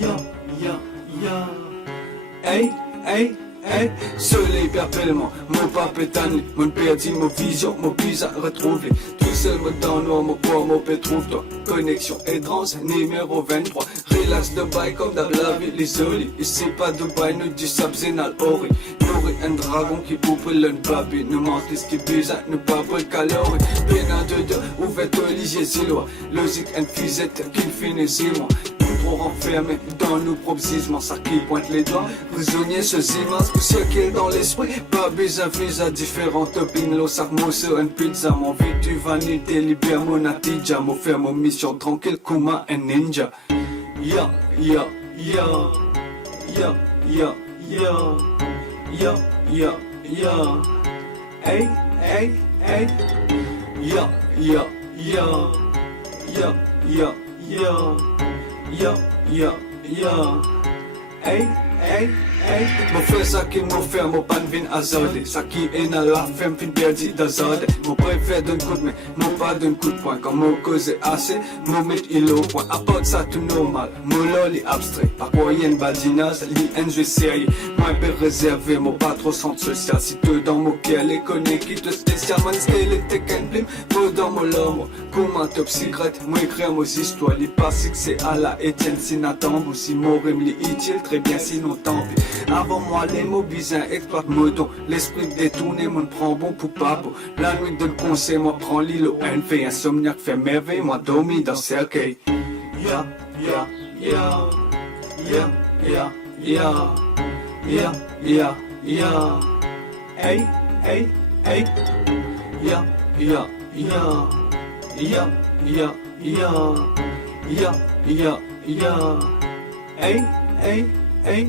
ya, ya, ya. Hey, hey, hey, soleil perpétuellement, mon pape tanné, mon perdu, mon vision, mon bizarre retrouvé. Tout seul, moi dans le noir, mon corps, mon père trouve-toi. Connexion étrange, numéro 23. Relax de bail comme dans la ville isolée. Ici pas de bail, nous dit Sabzinal Ori. Nourri un dragon qui poupe le babi. Nous mentis ce qui bizarre, nous pas pour le calorie. Pénin de deux, ouvert au lit, silois. Logique infusette, qui finit 6 mois. Trop renfermé dans nos propres gisements, ça qui pointe les doigts, prisonnier ce immense poussière qui est dans l'esprit, pas besoin visa différents toppings, lo sac mousse, une pizza, mon vie du vanité, libère mon atidja, mon faire mon mission tranquille, Kuma un ninja. Ya, ya, ya, ya, ya, ya, ya, ya, ya, hey, hey, hey, ya, ya, ya, ya, ya, ya. Ya, ya, ya. Hey, hey, hey. Mon frère, ça qui m'a fait, mon pan vin azadé. Ça qui est dans la femme, fin perdu d'azadé. Mon préfère d'un coup de main, mon pas d'un coup de poing. Quand mon cause est assez, mon met il au point. À part ça, tout normal. Mon lol est abstrait. Par quoi y'a une badinage, li un jeu sérieux. Moi, un peu réservé, mon pas trop centre social. Si tu dans mon cœur, les connais qui te spécial, man, scale et t'es qu'un blim. Moi, dans mon lombre, comment top cigarette, moi, écrire mes histoires. Les passés que c'est à la Etienne, si n'attend, ou si mourir, li utile, très bien, sinon tant pis. Avant moi, les mots bizarres exploitent moton. L'esprit détourné, mon prend bon pour pas beau. La nuit de conseil, moi, prend l'île au haine, fait insomniaque, fait merveille, moi, dormi dans cercueil. Ya, ya, ya, ya, ya, ya, ya, ya, ya. Hey, hey, hey. Ya, ya, ya, ya, ya, ya, ya, ya, ya. Hey, hey, hey.